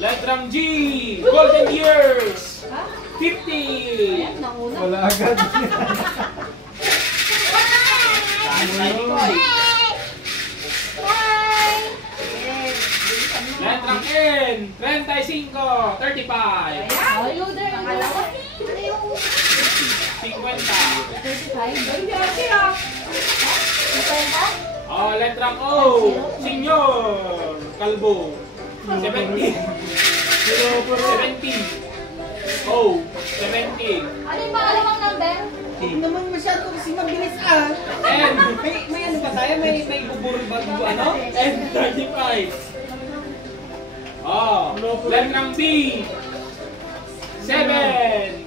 Letrang G. Golden years. 50. Wala agad. Letrang N. 35. 35. 50. Oh, letrang O. Senior. Kalbo. 70. 70. O. 70. Ano yung pangalawang number? Hindi naman masyado kasi mabilis ah. N. May ano ba tayo? May buburi ba? Ano? N. 35. Oh, letrang B. 7.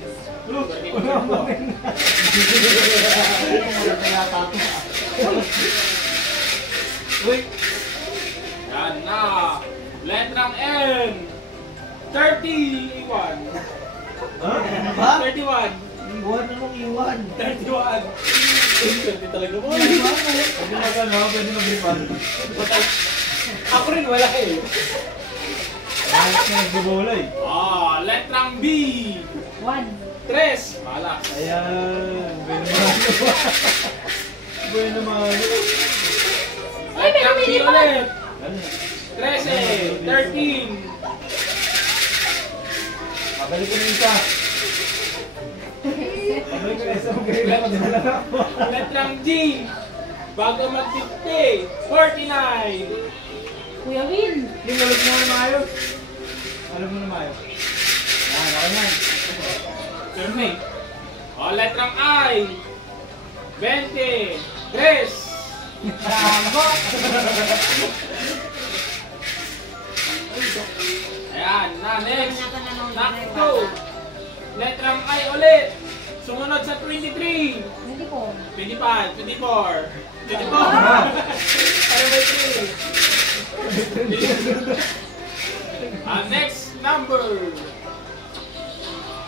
Yan na. Letrang N. 31. Ha? 31. Iwan na nung iwan. 31. Hindi talaga mo. Pwede na gano'n, pwede na briefan. Ako rin wala eh. Kahit na nagbubola eh. Ah, letrang B. 1. 3. Malas. Ayan. Bueno naman. Letrang B ulit. Ano? 13. 13. Pabalik ko na isa. Pabalik ko na isa. Magkailan ko din lang ako. Letrang G. Bago mag-50. 49. Kuya Will. Yung alam mo na maayos. Alam mo na maayos. Yan, ako yan. Sirme. O, letrang I. 20. 3. Bravo! Ayan, na, next. Nakto. Letrang I ulit. Sumunod sa 23. 24. 25, 24. 24. Ano ba 3? Next number.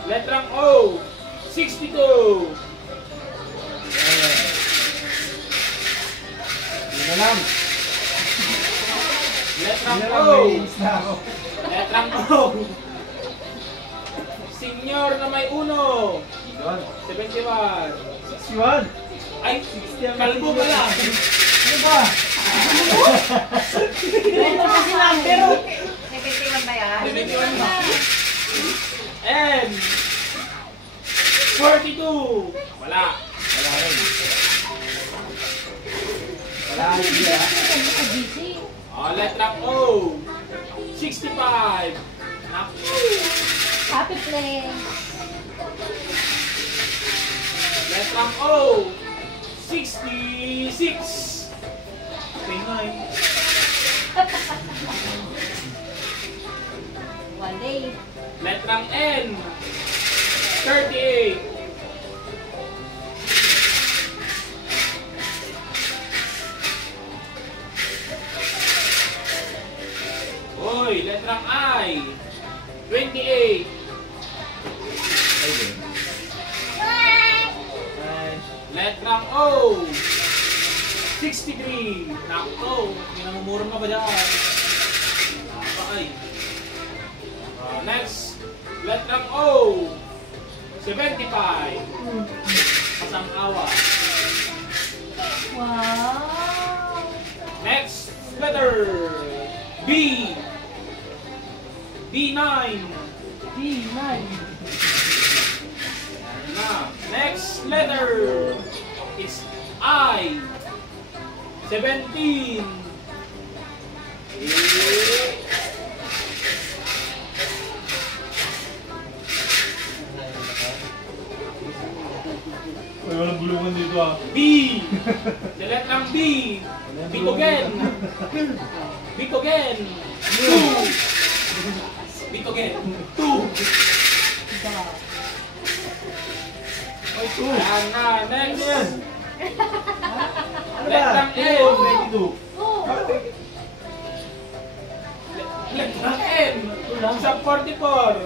Letrang O. 62. Yun na lang. Letrang Yun na O. lang, may ins na ako. Letrang O. Senior na may uno. Yun. 71. 61. Ay, kalbo pala. Ano ba? Ito kasi number oh. May 51 ba yan? 71 na. And 42. Wala. Wala rin. Wala rin siya. Letrang O. 65. Naku. Happy play. Letrang O. 66. Pinoy. One day. Letrang N. 38. Uy, letrang I. 28. Letrang O. 63. Nakto, pinamumurong ka ba dyan? Napakay. Next, letrang O. 75. Kasang-awa. Wow. Next letter. B. B9. B9. Na. Next letter. It's I. 17. Uy, walang bulungan dito ah. B. Sa letrang B. Bitogen. Bitogen. 2. Bitogen. 2. Ay, 2. Ayan na. Ano Next. yan? Ano ba? Letrang N. 22. Letrang N. Sa 44.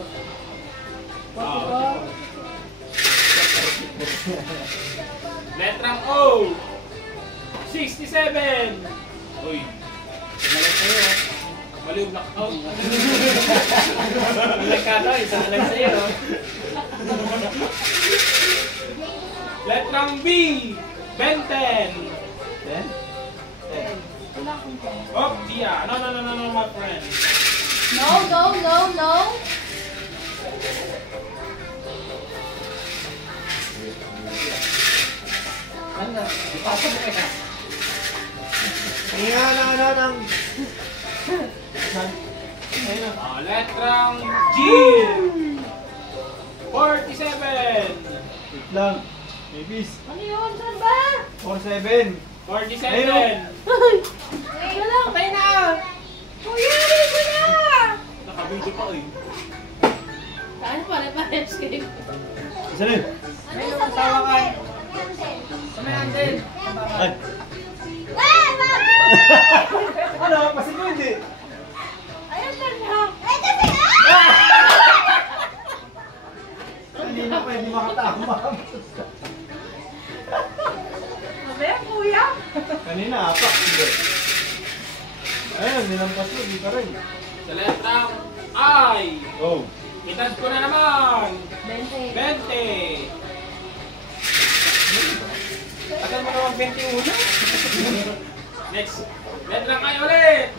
Letrang O. 67. Uy. Malat kayo. Baliw blackout. Nagkano, isa lang sa'yo. Letrang B. Benten. Ten? Wala akong ten. Oh, Tia. No, my friend. No, no, no, no. Ano? Ipasok mo kaya. Tingnan ng... Letrang G. 47. Wait lang. Maybes. Ano yun? Saan ba? 4-7. 47. Wait lang. Tayo na! Kuya, wait mo na! Nakabidyo pa eh. Saan pare-pares kayo? Isa rin. Ano yung sabi natin? Sa may andin. Ay. Ano? Pasin mo hindi. Ayun na lang. Hindi na pa, hindi makatama. Sabi, kuya? Kanina, apak. Sige. Ayun, nilampas mo, di pa rin. Sa letrang I. Oh. Itad ko na naman. 20. 20. Tagal mo naman 21. Next. Letrang I ulit.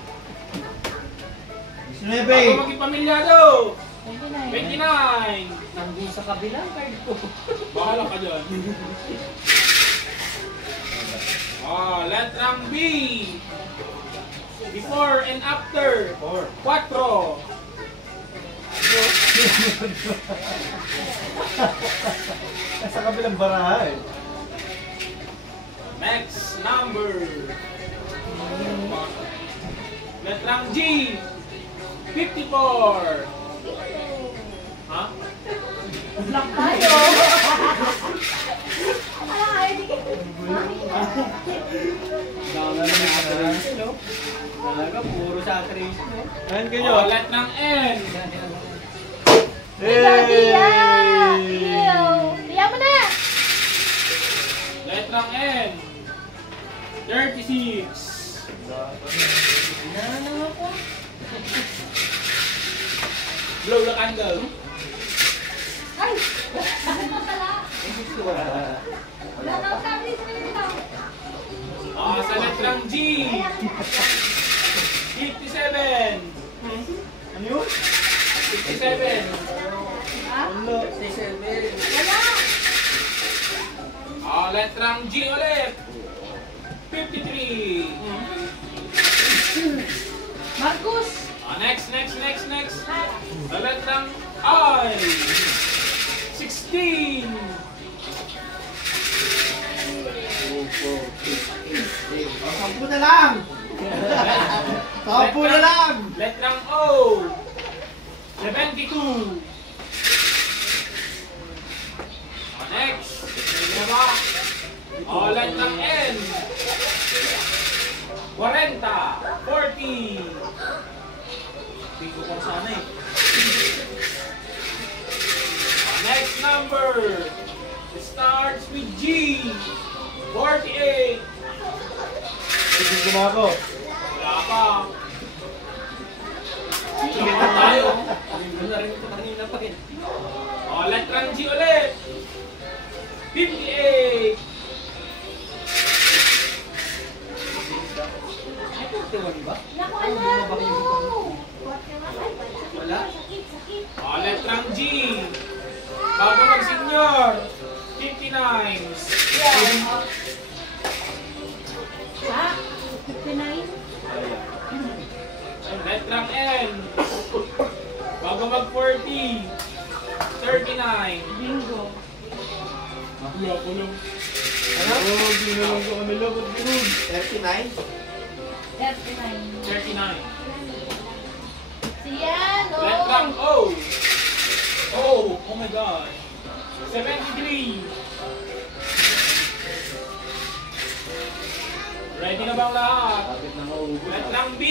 19. Bago maging pamilyado. 29. 29. Nandun sa kabilang card ko. Bahala ka dyan. Letrang B. Before and after. 4. 4. Nasa kabilang baraha eh. Next number. Letrang G. 54. Ha? Black tayo. Ay, di ka. Dami na sa no? Talaga, puro sa trace mo. Ayun kayo. Letrang N. Daddy, Ew. Tiyan mo na. Letrang N. 36. Ano ako? Blow the candle. Ay, bakit pa pala? Wala na akong sabi sa nito. Sa letrang G. 57. Ano yun? 57. Ha? Wala. Wala. Letrang G ulit. 53. Marcus. Next. Sa letrang I. 16. Sampu na lang! Sampu na lang! Letrang O. 72. Next. Letrang N. 40. 40. Bingo ko sana eh. Next number starts with G. 48. Tigil ko na ako. Wala pa. Sige na tayo. Ano na rin ito kanina pa rin. Letrang G ulit. 58. Ay, 41 ba? Naku, alam mo. Wala? Sakit. Letrang G. Bago mag-senior. 59. Ha? 59? Letrang N. Bago mag-40. 39. Bingo. Wala ko lang. Ano? Oo, ginulong ko kami lobot ginun. 39. 39. Siyan, oh. Letrang O. Oh my God. 73. Ready na bang lahat? Letrang B.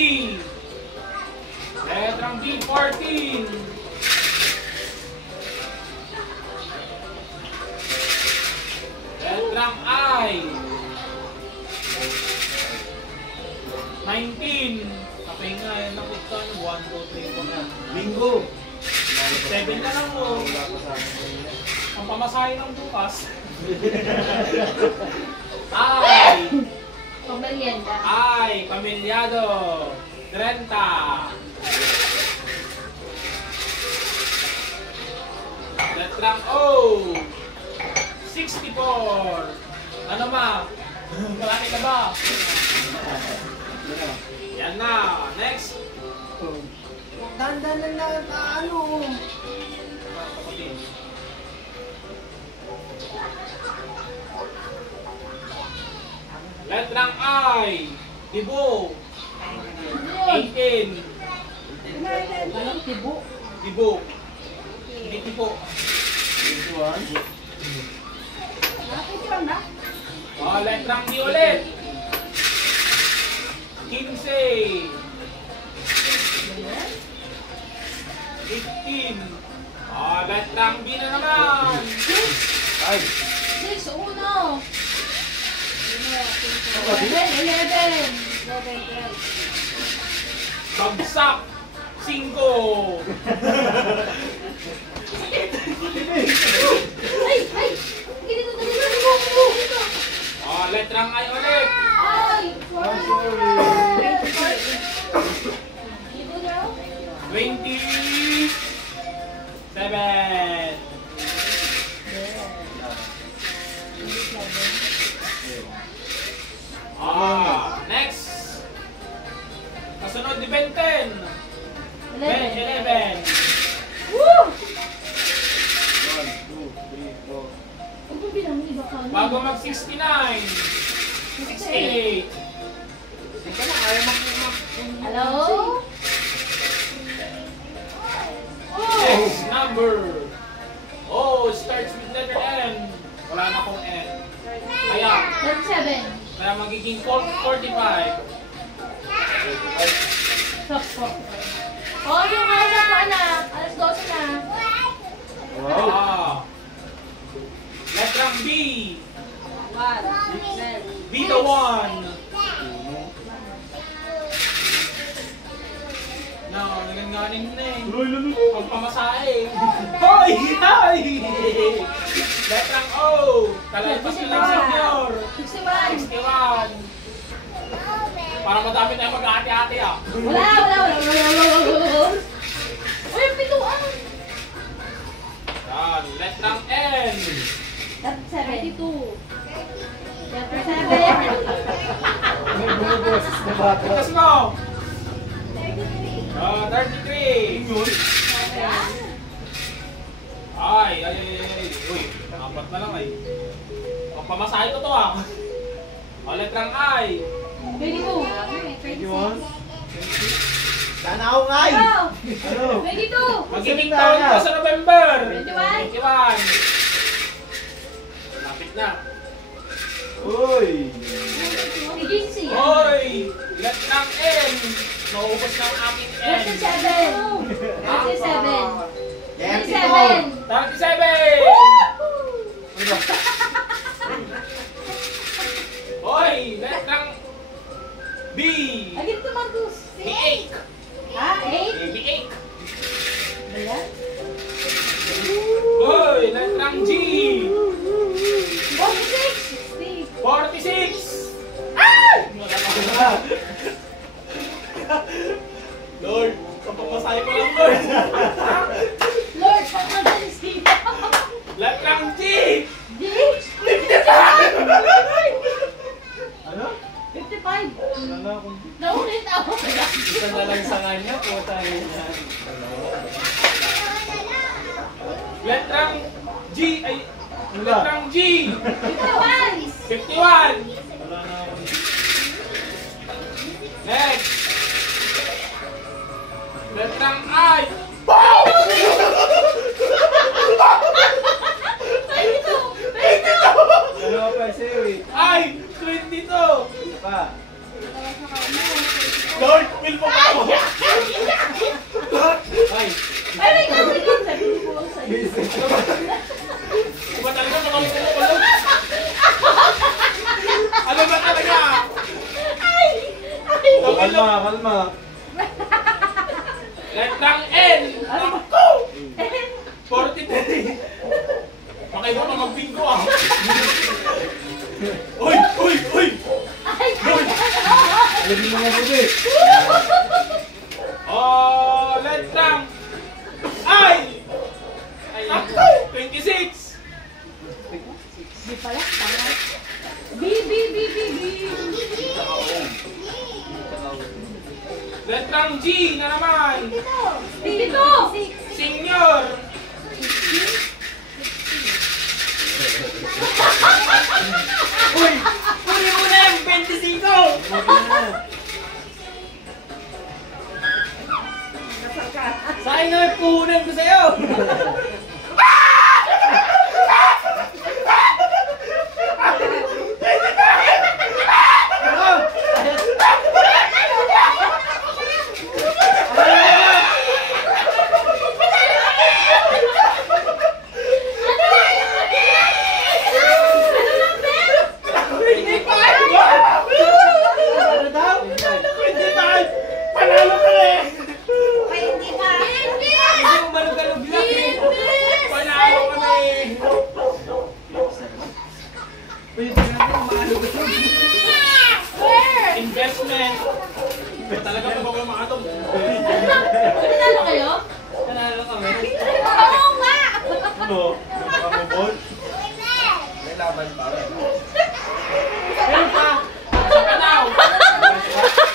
Letrang B, 14. Letrang I. 19. Kapahinga. na yun. Nakita nyo, 1, 2, 3, 4 na. Bingo! 7 na lang mo. Wala pa sa akin. Ang pamasahe ng bukas. Ay! Pamerienda. Ay! Pamilyado! 30! Letrang O! 64! Ano ma? Marami ka ba? Yan na! Next! Dandan na ano. Letrang I! Dibo! 18! Anong tibo? Dibo! Hindi tipo. Bakit yun na? Oh, letrang D ulit! 15! 15! Oh, letrang B na naman! Ay! 6, 1. 11, 12. Bagsak! 5! Ay! Ay! Dito. Oh, letrang I ulit! Ay! I'm sorry! Dito daw? 27! Ah, next! Kasunod ni Ben 10! Ben 11! Woo! 1, 2, 3, 4. Huwag mo bilang iba ka. Bago mag 69! 68! Sige na, ayaw Hello? Next number! Oh, starts with letter N. Wala na akong N. Kaya 37. magiging 45. Stop. Oh, yung oras ko anak. Alas 12 na. Wow! Ah. Letrang B. 1. B the 1. No, naganganin na eh. Luloy! Pagpamasahe. Hoy! Hoy! Letrang O. Talagpas na lang senior. 61. 61. Para madami tayo mag-ate-ate ah. Wala. Uy, pituan. Yan, letrang N. 72. 37. May bumuboses na bata. Itas mo. 33. Ay. Uy, apat na lang ay. Pagpamasahe ko to ah. O, letrang I. 22. 21? Sana ako ngay! Go! Ano? 22. Magiging taon ko sa November. 21. 21. Lapit na. Uy! Agency. Hoy! Letrang N. Naubos na ang aking N. 37. 37. 37! 37! Hoy! Letrang B. Agad ka, Marcus. B8. Ha? 8? B8. Ayan. Hoy! Letrang G. 46. 46. Ah! Lord, kapapasay ko lang, Lord. Lord, pagkagansi. Letrang G. G? Ano? 55. Wala na akong... Naulit ako. Isa na lang sa kanya, puta yun yan. Letrang G. Ay, Wala. letrang G. 51. 51. Wala na akong... Next. Letrang I. Dalawa pa sa'yo eh. Ay! 22. Pa. Lord, feel mo ba ako? Ay! Ay, may kasi yun. Sabi ko lang sa'yo. Ano ba talaga nakalimutan ko, Lord? Ano ba talaga? Ay! Ay! Kalma, kalma. N! Ako! 43! Makaiba ka mag-bingo ah! Uy! Uy! Uy! Ay! Alam mo nga po eh. Oh, letrang I! Ako! 26! Di pala, tama. B. Letrang G na naman! Dito! Senior! Uy! Kunin mo na yung 25! Sayang na may puhunan ko sa'yo!